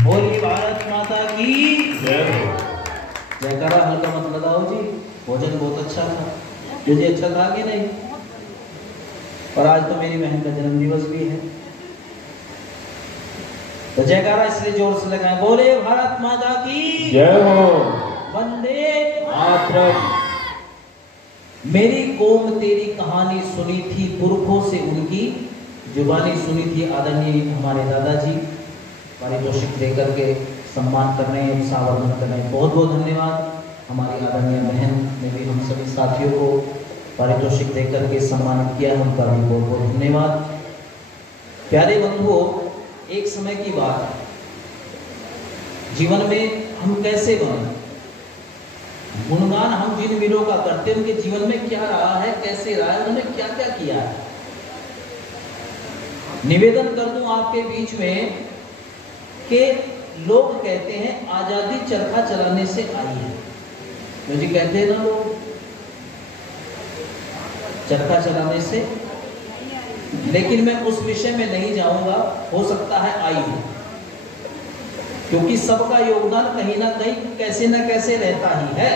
बोलिए भारत माता की जयकारा। हल्का मत लगाओ जी, भोजन बहुत अच्छा था। मुझे अच्छा था कि नहीं? और आज तो मेरी बहन का जन्म दिवस भी है, तो जयकारा इसलिए जोर से लगाएं। बोले भारत माता की जय हो। वंदे मातरम। मेरी कौम तेरी कहानी सुनी थी, पुरखों से उनकी जुबानी सुनी थी। आदरणीय हमारे दादाजी पारितोषिक देकर के सम्मान कर रहे हैं, उत्साहवर्धन कर रहे हैं, बहुत बहुत धन्यवाद। हमारी आदरणीय बहन ने भी हम सभी साथियों को पारितोषिक देकर के सम्मानित किया है, उनका भी बहुत बहुत धन्यवाद। प्यारे बंधुओं, एक समय की बात है, जीवन में हम कैसे बने, गुणगान हम जिन वीरों का करते हैं उनके जीवन में क्या रहा है, कैसे रहा है, उन्होंने क्या क्या किया है। निवेदन कर दूं आपके बीच में कि लोग कहते हैं आजादी चरखा चलाने से आई है। मुझे कहते हैं ना लोग, चरखा चलाने से, लेकिन मैं उस विषय में नहीं जाऊंगा। हो सकता है आई हो, क्योंकि सबका योगदान कहीं ना कहीं कैसे ना कैसे रहता ही है।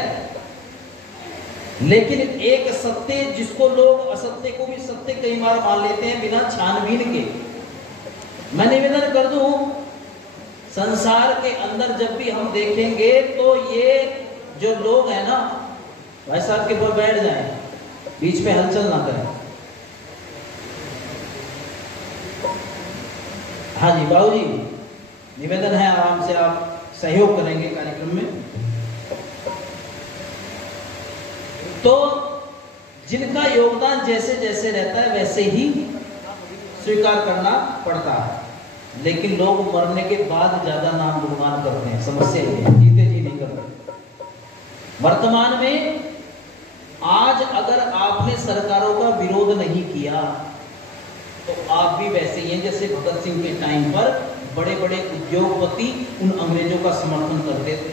लेकिन एक सत्य जिसको लोग असत्य को भी सत्य कई बार मान लेते हैं बिना छानबीन के। मैं निवेदन कर दूं, संसार के अंदर जब भी हम देखेंगे तो ये जो लोग हैं ना, भाई साहब के ऊपर बैठ जाएं, बीच में हलचल ना करें। हाँ जी बाबू जी, निवेदन है आराम से आप सहयोग करेंगे कार्यक्रम में। तो जिनका योगदान जैसे जैसे रहता है वैसे ही स्वीकार करना पड़ता है, लेकिन लोग मरने के बाद ज्यादा नाम गुणगान करते हैं। समस्या ये है, जीते जी नहीं करते। वर्तमान में आज अगर आपने सरकारों का विरोध नहीं किया तो आप भी वैसे ही हैं जैसे भगत सिंह के टाइम पर बड़े बड़े उद्योगपति उन अंग्रेजों का समर्थन करते थे।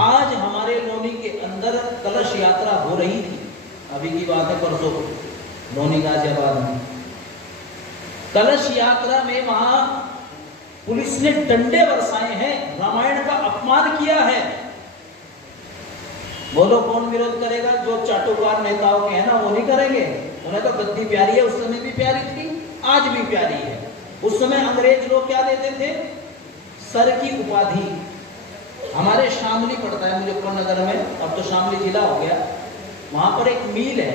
आज हमारे लोनी के अंदर कलश यात्रा हो रही थी, अभी की बात है, परसों लोनी गाजियाबाद में कलश यात्रा में वहां पुलिस ने डंडे बरसाए हैं, रामायण का अपमान किया है। बोलो कौन विरोध करेगा? जो चाटुकार नेताओं के हैं ना, वो नहीं करेंगे। उन्हें तो गद्दी प्यारी है, उस समय भी प्यारी थी, आज भी प्यारी है। उस समय अंग्रेज लोग क्या देते थे? सर की उपाधि। हमारे शामली पड़ता है मुजफ्फरनगर में, अब तो शामली जिला हो गया, वहां पर एक मिल है,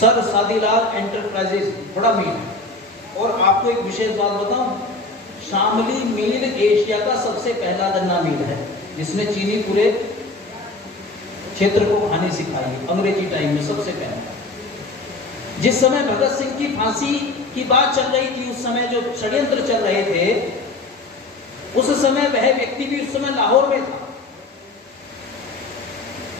सर सादीलाल एंटरप्राइजेज, बड़ा मिल है। और आपको एक विशेष बात बताऊं, शामली मिल एशिया का सबसे पहला गन्ना मिल है, जिसने चीनी पूरे क्षेत्र को कहानी सिखाई है, अंग्रेजी टाइम में सबसे पहले। जिस समय भगत सिंह की फांसी की बात चल रही थी, उस समय जो षड्यंत्र चल रहे थे, उस समय वह व्यक्ति भी उस समय लाहौर में था,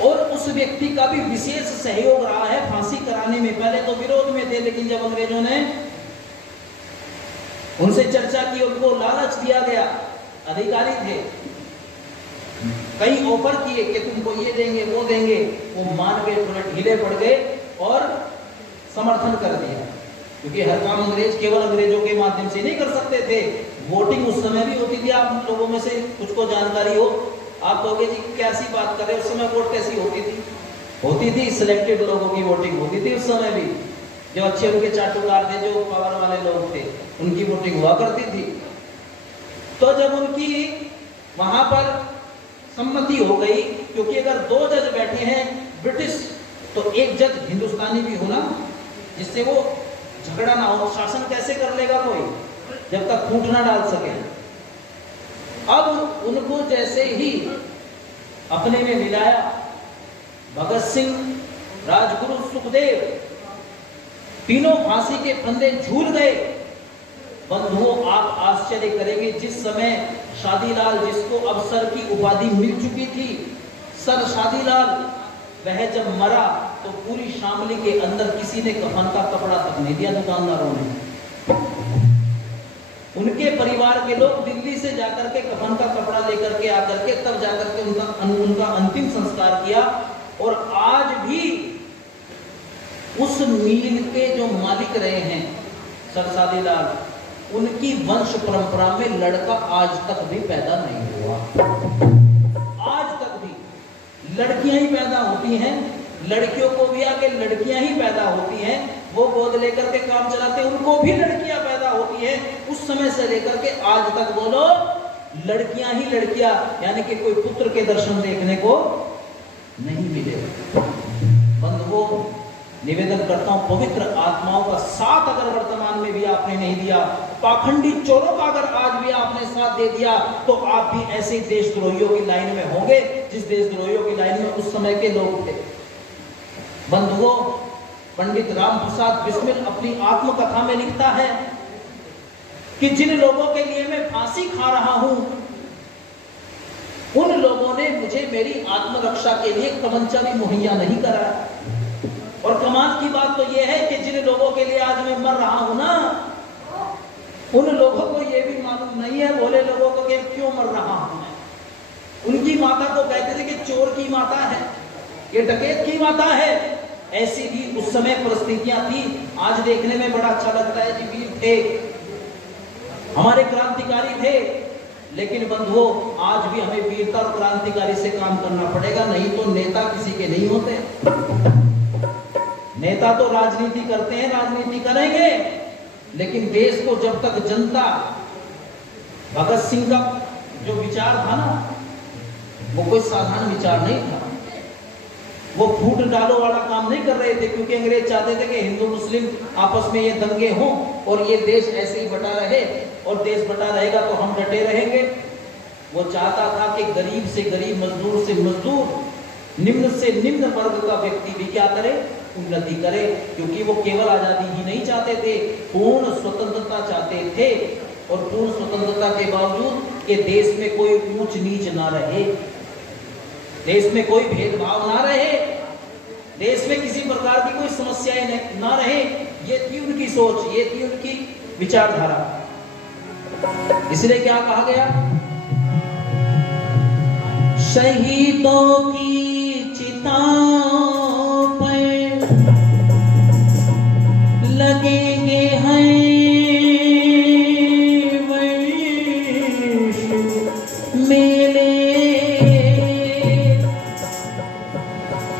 और उस व्यक्ति का भी विशेष सहयोग रहा है फांसी कराने में। पहले तो विरोध में थे, लेकिन जब अंग्रेजों ने उनसे चर्चा की, उनको लालच दिया गया, अधिकारी थे, कई ऑफर किए कि तुमको ये देंगे वो देंगे, वो मान गए, थोड़े ढीले पड़ गए और समर्थन कर दिया। क्योंकि हर काम अंग्रेज केवल अंग्रेजों के माध्यम से नहीं कर सकते थे। वोटिंग उस समय भी होती थी, आप लोगों में से कुछ को जानकारी हो, आप कहोगे जी कैसी बात कर रहे, उस समय वोट कैसी होती थी? होती थी, सिलेक्टेड लोगों की वोटिंग होती थी उस समय भी, जो अच्छे उनके चाटुकार थे, जो पावर वाले लोग थे, उनकी वोटिंग हुआ करती थी। तो जब उनकी वहां पर सम्मति हो गई, क्योंकि अगर 2 जज बैठे हैं ब्रिटिश, तो एक जज हिंदुस्तानी भी होना, जिससे वो झगड़ा ना हो। शासन कैसे कर लेगा कोई जब तक फूट ना डाल सके। अब उनको जैसे ही अपने में मिलाया, भगत सिंह, राजगुरु, सुखदेव, तीनों फांसी के फंदे झूल गए। बंधुओं, आप आश्चर्य करेंगे, जिस समय शादीलाल, जिसको अब सर की उपाधि मिल चुकी थी, सर शादीलाल, वह जब मरा तो पूरी शामली के अंदर किसी ने कफन का कपड़ा तक नहीं दिया दुकानदारों ने। उनके परिवार के लोग दिल्ली से जाकर के कफन का कपड़ा लेकर के आकर के तब जाकर के उनका अंतिम संस्कार किया। और आज भी उस मिल के जो मालिक रहे हैं सर शादीलाल, उनकी वंश परंपरा में लड़का आज तक भी पैदा नहीं हुआ। आज तक भी लड़कियां ही पैदा होती हैं, लड़कियों को भी आके लड़कियां ही पैदा होती हैं। वो गोद लेकर के काम चलाते हैं, उनको भी लड़कियां पैदा होती हैं। उस समय से लेकर के आज तक बोलो लड़कियां ही लड़कियां, यानी कि कोई पुत्र के दर्शन देखने को नहीं मिले। बंधुओं, निवेदन करता हूं, पवित्र आत्माओं का साथ अगर वर्तमान में भी आपने नहीं दिया, पाखंडी चोरों का अगर आज भी आपने साथ दे दिया, तो आप भी ऐसे देशद्रोहियों की लाइन में होंगे जिस देशद्रोहियों की लाइन में उस समय के लोग थे। बंधुओं, पंडित राम प्रसाद बिस्मिल अपनी आत्मकथा में लिखता है कि जिन लोगों के लिए मैं फांसी खा रहा हूं, उन लोगों ने मुझे मेरी आत्मरक्षा के लिए तमंचा भी मुहैया नहीं कराया। और कमाल की बात तो यह है कि जिन लोगों के लिए आज मैं मर रहा हूं ना, उन लोगों को यह भी मालूम नहीं है, भोले लोगों को, कि क्यों मर रहा हूं मैं। उनकी माता को कहते थे कि चोर की माता है, ये डकैत की माता है। ऐसी भी उस समय परिस्थितियां थी। आज देखने में बड़ा अच्छा लगता है जी, वीर थे, हमारे क्रांतिकारी थे, लेकिन बंधुओं आज भी हमें वीरता और क्रांतिकारी से काम करना पड़ेगा, नहीं तो नेता किसी के नहीं होते। नेता तो राजनीति करते हैं, राजनीति करेंगे, लेकिन देश को जब तक जनता, भगत सिंह का जो विचार था ना, वो कोई साधारण विचार नहीं था। वो फूट डालो वाला काम नहीं कर रहे थे, क्योंकि अंग्रेज चाहते थे कि हिंदू मुस्लिम आपस में ये दंगे हों और ये देश ऐसे ही बटा रहे, और देश बटा रहेगा तो हम डटे रहेंगे। वो चाहता था कि गरीब से गरीब, मजदूर से मजदूर, निम्न से निम्न वर्ग का व्यक्ति भी क्या करे, उन्नति करे, क्योंकि वो केवल आजादी ही नहीं चाहते थे, पूर्ण स्वतंत्रता चाहते थे। और पूर्ण स्वतंत्रता के बावजूद कि देश में कोई ऊंच नीच ना रहे, देश में कोई भेदभाव ना रहे, देश में किसी प्रकार की कोई समस्याएं ना रहे। ये थी उनकी सोच, ये थी उनकी विचारधारा। इसलिए क्या कहा गया, शहीदों की चिताओं पर लगेंगे हैं वर्ष मेले,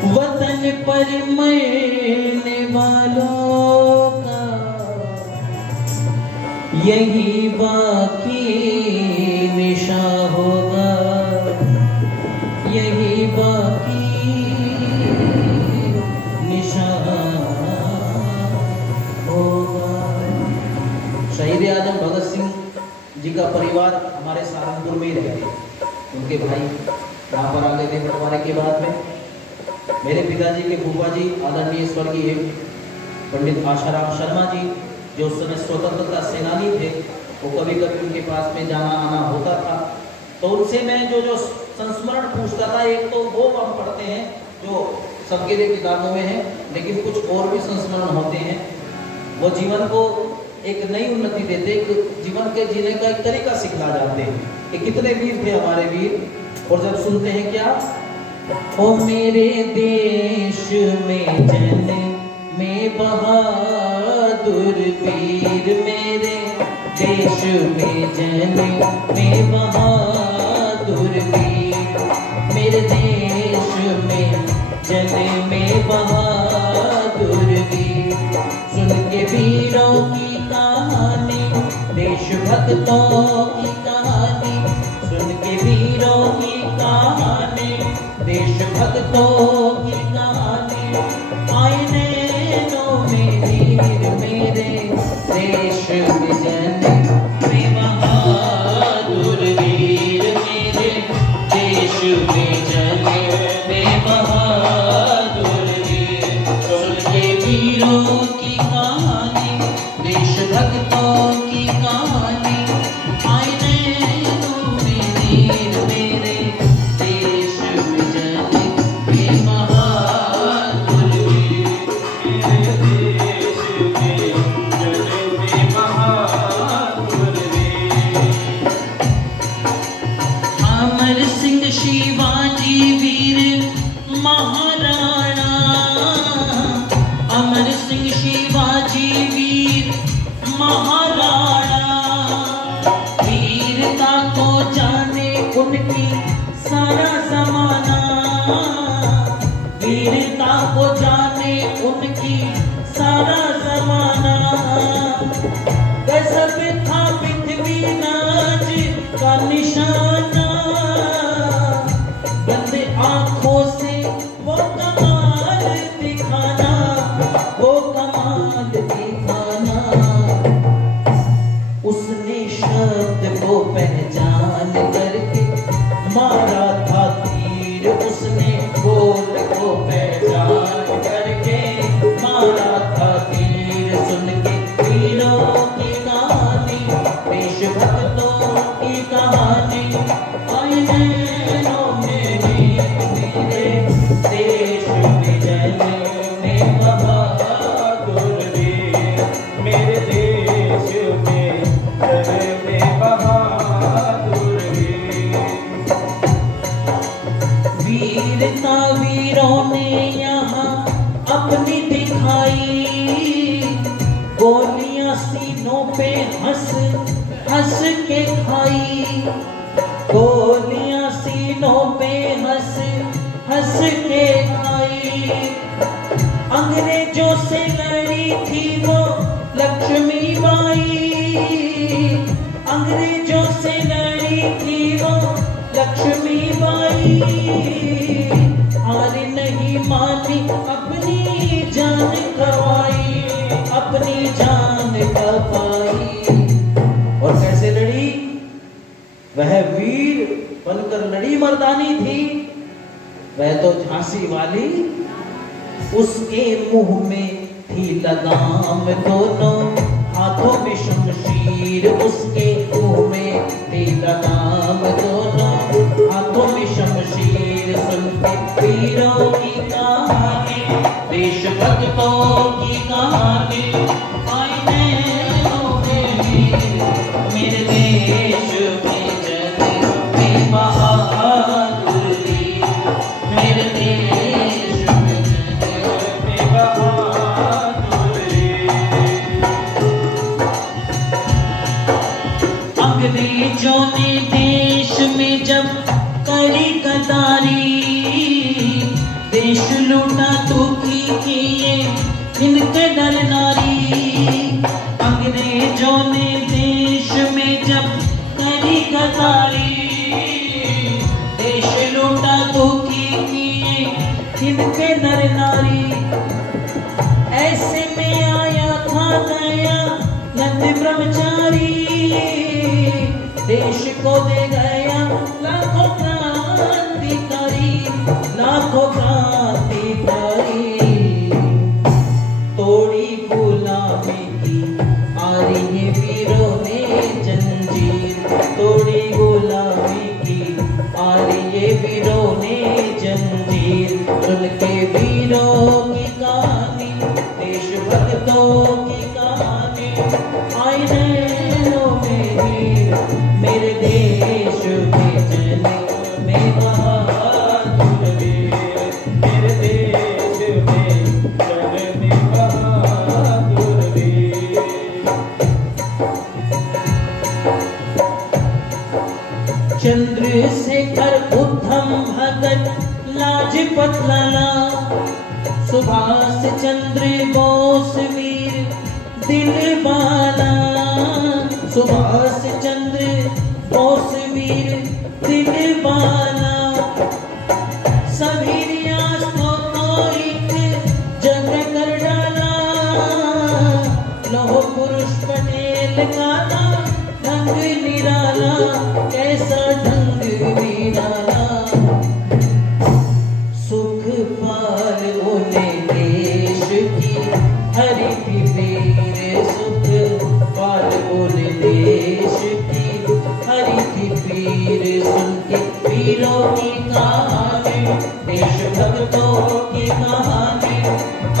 वतन पर मरने वालों का यही बाकी निशान होगा, यही बाकी निशान होगा। शहीद आजम भगत सिंह जी का परिवार हमारे सहारनपुर में ही रहते, उनके भाई यहाँ पर आ गए थे बंटवारे के बाद में। मेरे पिताजी के फूफा जी आदरणीय स्वर्गीय पंडित आशाराम शर्मा जी, जो उस समय स्वतंत्रता सेनानी थे, वो कभी कभी उनके पास में जाना आना होता था। तो उनसे मैं जो संस्मरण पूछता था, एक तो वो हम पढ़ते हैं जो सबके लिए किताबों में है, लेकिन कुछ और भी संस्मरण होते हैं। वो जीवन को एक नई उन्नति देते, एक जीवन के जीने का एक तरीका सिखला जाते हैं कि कितने वीर थे हमारे वीर। और जब सुनते हैं क्या, ओ मेरे देश में जन में बहादुर वीर, मेरे देश में जन में बहादुर वीर, मेरे देश में जन में बहादुर वीर। सुन के वीरों की कहानी, देशभक्तों की कहानी, सुन के वीरों की कहानी, देशभक्तों की कहानी, आईने नैनों में वीर मेरे देश में जन में बहादुर वीर, मेरे देश में जन में बहादुर वीर। सुन के वीरों की कहानी, देशभक्तों की कहानी, आईने नैनों में वीर मेरे देश में जन में बहादुर वीर, मेरे देश में जन में बहादुर। गजब था पृथ्वी नाज का निशाना, बंद आंखों से वो कमाल दिखाना, वो कमाल दिखाना। उसने शब्द को पहचान करके मारा था तीर, उसने बोल को पहचान करके मारा था तीर। सुन के वीरों की कहानी, देशभक्तों की कहानी, आईनों में मेरे देश में जलने बहादुर वीर, मेरे देश में जलने बहादुर वीर। वीरता वीरों ने यहाँ अपनी दिखाई, गोलियां सीनों पे हंस हंस के खाई, गोलियां सीनों पे हंस हंस के खाई। अंग्रेजों से लड़ी थी वो लक्ष्मीबाई, अंग्रेजों से लड़ी थी वो लक्ष्मीबाई। हार नहीं मानी, अपनी जान गवाई, अपनी जान गवाई। और कैसे लड़ी? वह वीर बनकर लड़ी मर्दानी थी, वह तो झांसी वाली। उसके मुंह में थी लगाम, दोनों हाथों में शमशीर, उसके मुंह में थी लगाम, दोनों हाथों में शमशीर। सुन के वीरों की कहानी, देशभक्तों की कहानी, आईनों में मेरे देश में जलने बहादुर वीर, मेरे देश में जलने बहादुर वीर। अंग्रेजों ने देश में जब करी गद्दारी, देश लूटा दुखी किए इनके नर नारी। अंग्रेजों ने देश में जब करी गद्दारी, देश लूटा दुखी किए इनके नर नारी। ऐसे में आया था नया नंद ब्रह्मचारी, देश को दे गया लाखों क्रांतिकारी, लाखों क्रांतिकारी। तोड़ी गुलामी की आ रही है वीरों ने जंजीर, तोड़ी गुलामी की आ रही है वीरों ने जंजीर। सुन के वीरों की कहानी, देशभक्तों की कहानी, आईनों में वीर, मेरे देश में जलने में बहादुर वीर, मेरे देश में जलने बहादुर वीर। चंद्रशेखर, उद्धम भगत, लाजपत लाला, सुभाष चंद्र बोस वीर दिलवाला, सुभाष चंद्र बोस वीर दिलवाला। सभी रियासतों को एक जगह कर डाला, लौह पुरुष पटेल का ढंग निराला, कैसा ढंग निराला। सुख पाल बोले देश की हरि की वीर, सुख पाल बोले देश की हरि की वीर। सुन के वीरों की कहानी, देशभक्तों की कहानी,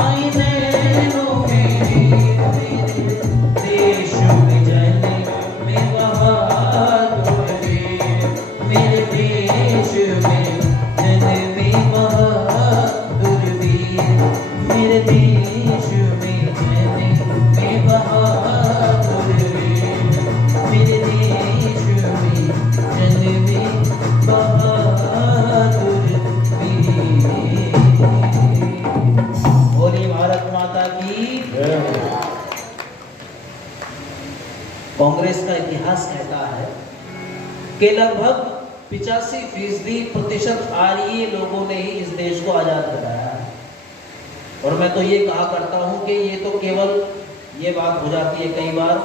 आईनों में मेरे देश में जलने में बहादुर वीर, मेरे देश कांग्रेस का इतिहास कहता है कि लगभग 85% आर्य लोगों ने ही इस देश को आजाद कराया है। और मैं तो ये कहा करता हूं कि ये तो केवल ये बात हो जाती है कई बार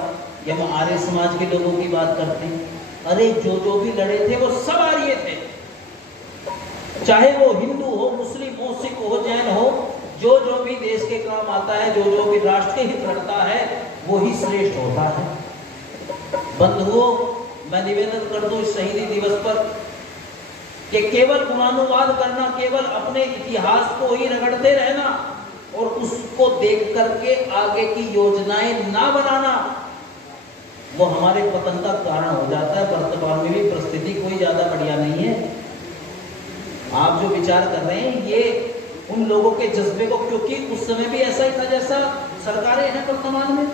कि हम आर्य समाज के लोगों की बात करते हैं। अरे जो भी लड़े थे वो सब आर्य थे, चाहे वो हिंदू हो, मुस्लिम हो, सिख हो, जैन हो, जो भी देश के काम आता है, जो भी राष्ट्र के हित रखता है, वो ही श्रेष्ठ होता है। बंधुओं, मैं निवेदन कर दूं इस शहीदी दिवस पर कि केवल गुणानुवाद करना, केवल अपने इतिहास को ही रगड़ते रहना और उसको देख करके आगे की योजनाएं ना बनाना, वो हमारे पतन का कारण हो जाता है। वर्तमान में भी परिस्थिति कोई ज्यादा बढ़िया नहीं है। आप जो विचार कर रहे हैं ये उन लोगों के जज्बे को, क्योंकि उस समय भी ऐसा ही था जैसा सरकारें हैं वर्तमान में।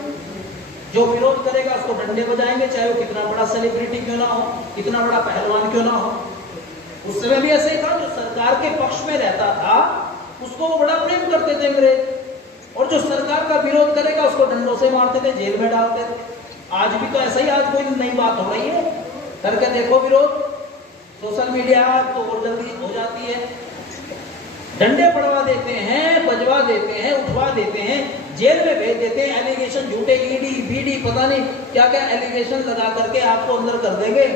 जो विरोध करेगा उसको डंडे बजाएंगे, चाहे वो कितना बड़ा सेलिब्रिटी क्यों ना हो, कितना बड़ा पहलवान क्यों ना हो। उस समय भी ऐसा ही था, जो सरकार के पक्ष में रहता था उसको वो बड़ा प्रेम करते थे अंग्रेज, और जो सरकार का विरोध करेगा उसको डंडों से मारते थे, जेल में डालते थे। आज भी तो ऐसा ही, आज कोई नई बात हो रही है, करके देखो विरोध, सोशल मीडिया तो और जल्दी हो जाती है। डंडे पड़वा देते हैं, बजवा देते हैं, उठवा देते हैं, जेल में भेज देते हैं, एलिगेशन झूठे, ईडी बीडी पता नहीं क्या क्या एलिगेशन लगा करके आपको अंदर कर देंगे।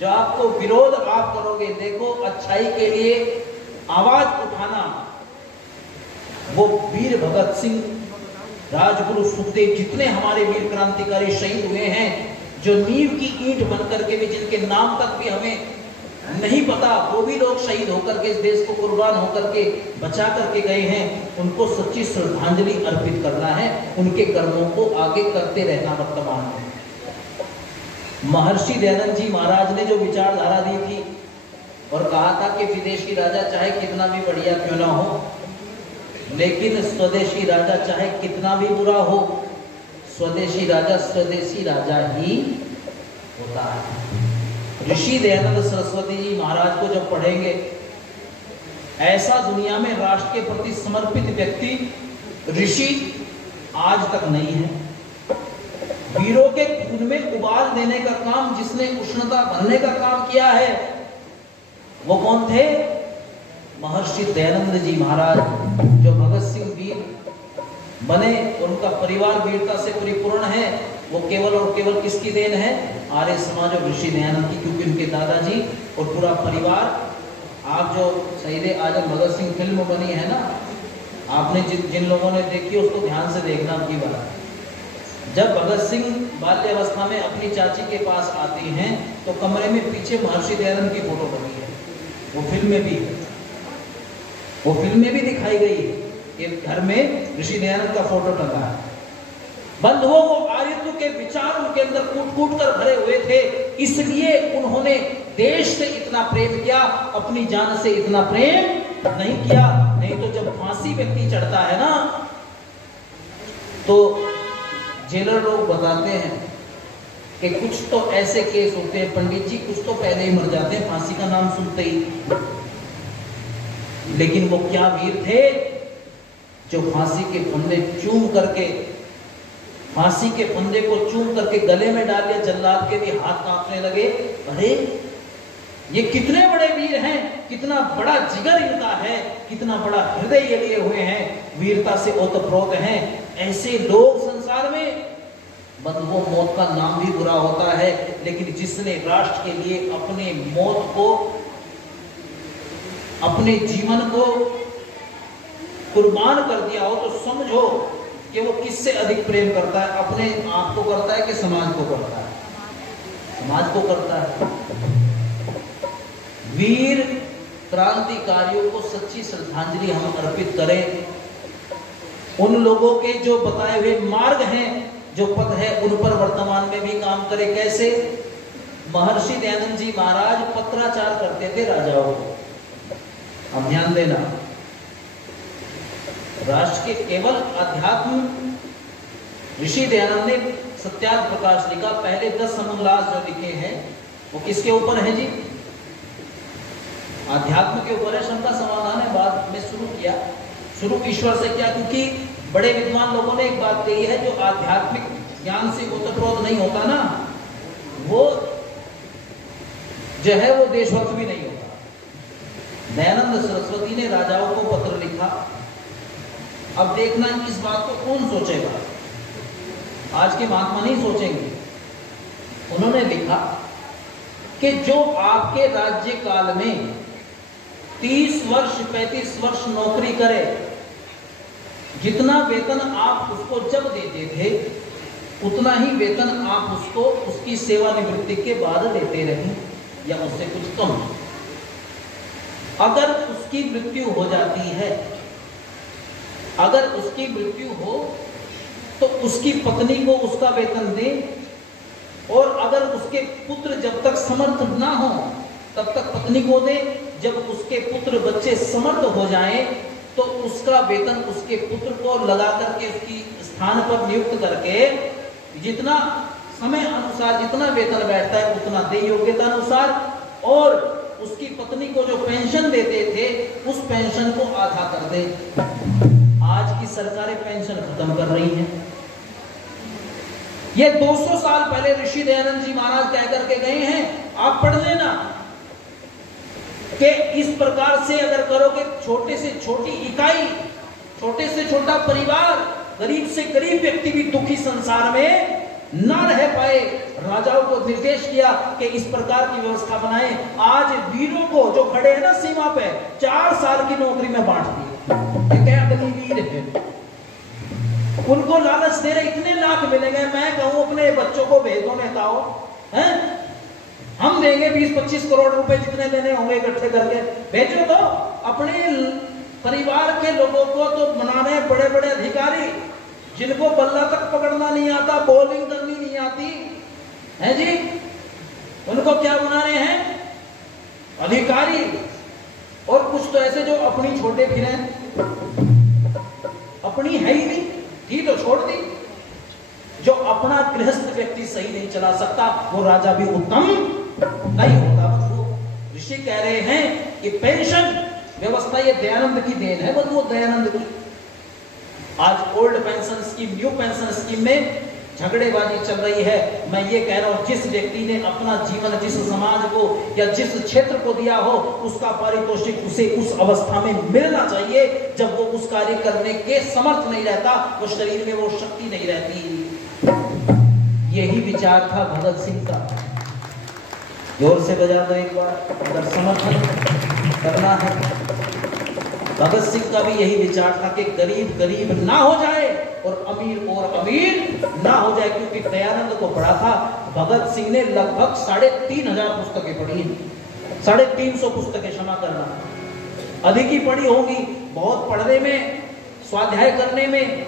जो आपको विरोध आप करोगे, देखो अच्छाई के लिए आवाज उठाना, वो वीर भगत सिंह, राजगुरु सुखदेव, जितने हमारे वीर क्रांतिकारी शहीद हुए हैं, जो नींव की ईंट बनकर के भी, जिनके नाम तक भी हमें नहीं पता, वो भी लोग शहीद होकर के इस देश को कुर्बान होकर के बचा करके गए हैं, उनको सच्ची श्रद्धांजलि अर्पित करना है, उनके कर्मों को आगे करते रहना। वर्तमान में महर्षि दयानंद जी महाराज ने जो विचारधारा दी थी और कहा था कि विदेशी राजा चाहे कितना भी बढ़िया क्यों ना हो, लेकिन स्वदेशी राजा चाहे कितना भी बुरा हो, स्वदेशी राजा स्वदेशी राजा ही होता है। ऋषि दयानंद सरस्वती जी महाराज को जब पढ़ेंगे, ऐसा दुनिया में राष्ट्र के प्रति समर्पित व्यक्ति ऋषि आज तक नहीं है। वीरों के खून में उबाल देने का काम, जिसने उष्णता भरने का काम किया है, वो कौन थे? महर्षि दयानंद जी महाराज, जो भगत सिंह वीर बने, उनका परिवार वीरता से परिपूर्ण है। वो केवल और केवल किसकी देन है? आर्य समाज और ऋषि दयानंद की, क्योंकि उनके दादाजी और पूरा परिवार, आप जो शहीद आजम भगत सिंह फिल्म बनी है ना, आपने जिन लोगों ने देखी उसको ध्यान से देखना की बात। जब भगत सिंह बाल्यावस्था में अपनी चाची के पास आते हैं तो कमरे में पीछे महर्षि दयानंद की फोटो बनी है। वो फिल्म में भी दिखाई गई है कि घर में ऋषि दयानंद का फोटो टंगा है। बंधुओं, वो आर्यत्व के विचार उनके अंदर कूट कूट कर भरे हुए थे, इसलिए उन्होंने देश से इतना प्रेम किया, अपनी जान से इतना प्रेम नहीं किया। नहीं तो जब फांसी व्यक्ति चढ़ता है ना, तो जेलर लोग बताते हैं कि कुछ तो ऐसे केस होते हैं पंडित जी, कुछ तो पहले ही मर जाते हैं फांसी का नाम सुनते ही। लेकिन वो क्या वीर थे जो फांसी के फंदे चूम करके, फांसी के फंदे को चूम करके गले में डाल दिया, जल्लाद के भी हाथ कांपने लगे। अरे ये कितने बड़े वीर हैं, कितना बड़ा जिगर इनका है, कितना बड़ा हृदय ये लिए हुए हैं, वीरता से ओतप्रोत हैं। ऐसे लोग संसार में, बंधुओं, मौत का नाम भी बुरा होता है, लेकिन जिसने राष्ट्र के लिए अपने मौत को, अपने जीवन को कुर्बान कर दिया हो, तो समझो कि वो किससे अधिक प्रेम करता है, अपने आप को करता है कि समाज को करता है? समाज को करता है। वीर क्रांतिकारियों को सच्ची श्रद्धांजलि हम अर्पित करें। उन लोगों के जो बताए हुए मार्ग हैं, जो पथ है, उन पर वर्तमान में भी काम करें। कैसे? महर्षि दयानंद जी महाराज पत्राचार करते थे राजाओं को। अब ध्यान देना, राष्ट्र के केवल अध्यात्म, ऋषि दयानंद ने सत्यार्थ प्रकाश लिखा। पहले 10 समोल्लास जो लिखे हैं वो किसके ऊपर है जी? अध्यात्म के ऊपर है। शंका समाधान है, बाद में शुरू ईश्वर से किया, क्योंकि बड़े विद्वान लोगों ने एक बात कही है, जो आध्यात्मिक ज्ञान से ओतप्रोत नहीं होता ना, वो जो है वो देशभक्त भी नहीं होता। दयानंद सरस्वती ने राजाओं को पत्र लिखा। अब देखना इस बात को कौन सोचेगा, आज के महात्मा नहीं सोचेंगे। उन्होंने लिखा कि जो आपके राज्य काल में 30 वर्ष 35 वर्ष नौकरी करे, जितना वेतन आप उसको जब देते थे उतना ही वेतन आप उसको उसकी सेवानिवृत्ति के बाद देते रहे या उससे कुछ कम। अगर उसकी मृत्यु हो जाती है, अगर उसकी मृत्यु हो तो उसकी पत्नी को उसका वेतन दे, और अगर उसके पुत्र जब तक समर्थ ना हो तब तक पत्नी को दे। जब उसके पुत्र बच्चे समर्थ हो जाएं तो उसका वेतन उसके पुत्र को लगा करके उसकी स्थान पर नियुक्त करके जितना समय अनुसार जितना वेतन बैठता है उतना दे योग्यता अनुसार, और उसकी पत्नी को जो पेंशन देते थे उस पेंशन को आधा कर दे। आज की सरकारें पेंशन खत्म कर रही हैं। ये 200 साल पहले ऋषि दयानंद जी महाराज कह करके गए हैं, आप पढ़ लेना कि इस प्रकार से अगर करोगे, छोटे से छोटी इकाई, छोटे से छोटा परिवार, गरीब से गरीब व्यक्ति भी दुखी संसार में ना रह पाए। राजाओं को निर्देश किया कि इस प्रकार की व्यवस्था बनाएं। आज वीरों को जो खड़े हैं ना सीमा पे, 4 साल की नौकरी में बांट दी, क्या बनी वीर है, उनको लालच दे रहे, इतने लाख मिलेंगे। मैं कहूं अपने बच्चों को भेज दो नेताओं, हैं हम देंगे 20-25 करोड़ रुपए जितने देने होंगे इकट्ठे करके भेजो। तो अपने परिवार के लोगों को तो बना रहे बड़े बड़े अधिकारी, जिनको बल्ला तक पकड़ना नहीं आता, बॉलिंग करनी नहीं आती है जी, उनको क्या बना रहे हैं अधिकारी। और कुछ तो ऐसे जो अपनी छोटे फिरे, अपनी है ही नहीं, थी तो छोड़ दी। जो अपना गृहस्थ व्यक्ति सही नहीं चला सकता वो राजा भी उत्तम नहीं होता। वो ऋषि कह रहे हैं कि पेंशन व्यवस्था ये दयानंद की देन है, वो दयानंद की। आज old pension scheme, new pension scheme में झगड़ेबाजी चल रही है। मैं ये कह रहा हूं, जिस व्यक्ति ने अपना जीवन जिस समाज को या जिस क्षेत्र को दिया हो उसका पारितोषिक उसे उस अवस्था में मिलना चाहिए जब वो उस कार्य करने के समर्थ नहीं रहता, वो शरीर में वो शक्ति नहीं रहती। यही विचार था भगत सिंह का। जोर से बजा दो एक बार अगर समर्थन करना है। भगत सिंह का भी यही विचार था कि गरीब गरीब ना हो जाए और अमीर ना हो जाए, क्योंकि दयानंद को पढ़ा था। भगत सिंह ने लगभग 3500 पुस्तकें पढ़ी, 350 पुस्तकें, क्षमा करना, अधिक ही पढ़ी होंगी। बहुत पढ़ने में, स्वाध्याय करने में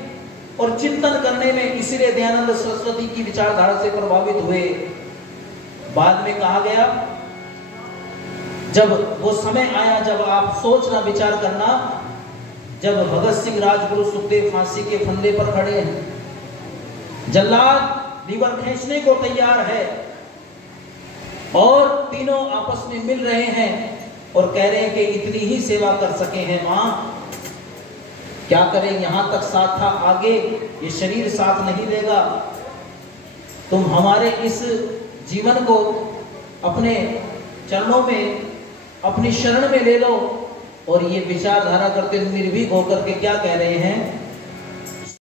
और चिंतन करने में, इसीलिए दयानंद सरस्वती की विचारधारा से प्रभावित हुए। बाद में कहा गया, जब वो समय आया जब आप सोचना विचार करना, जब भगत सिंह राजगुरु सुखदेव फांसी के फंदे पर खड़े हैं, जल्लाद लीवर खींचने को तैयार है और तीनों आपस में मिल रहे हैं और कह रहे हैं कि इतनी ही सेवा कर सके हैं मां, क्या करें, यहां तक साथ था, आगे ये शरीर साथ नहीं देगा। तुम हमारे इस जीवन को अपने चरणों में, अपनी शरण में ले लो। और ये विचारधारा करते निर्भीक होकर के क्या कह रहे हैं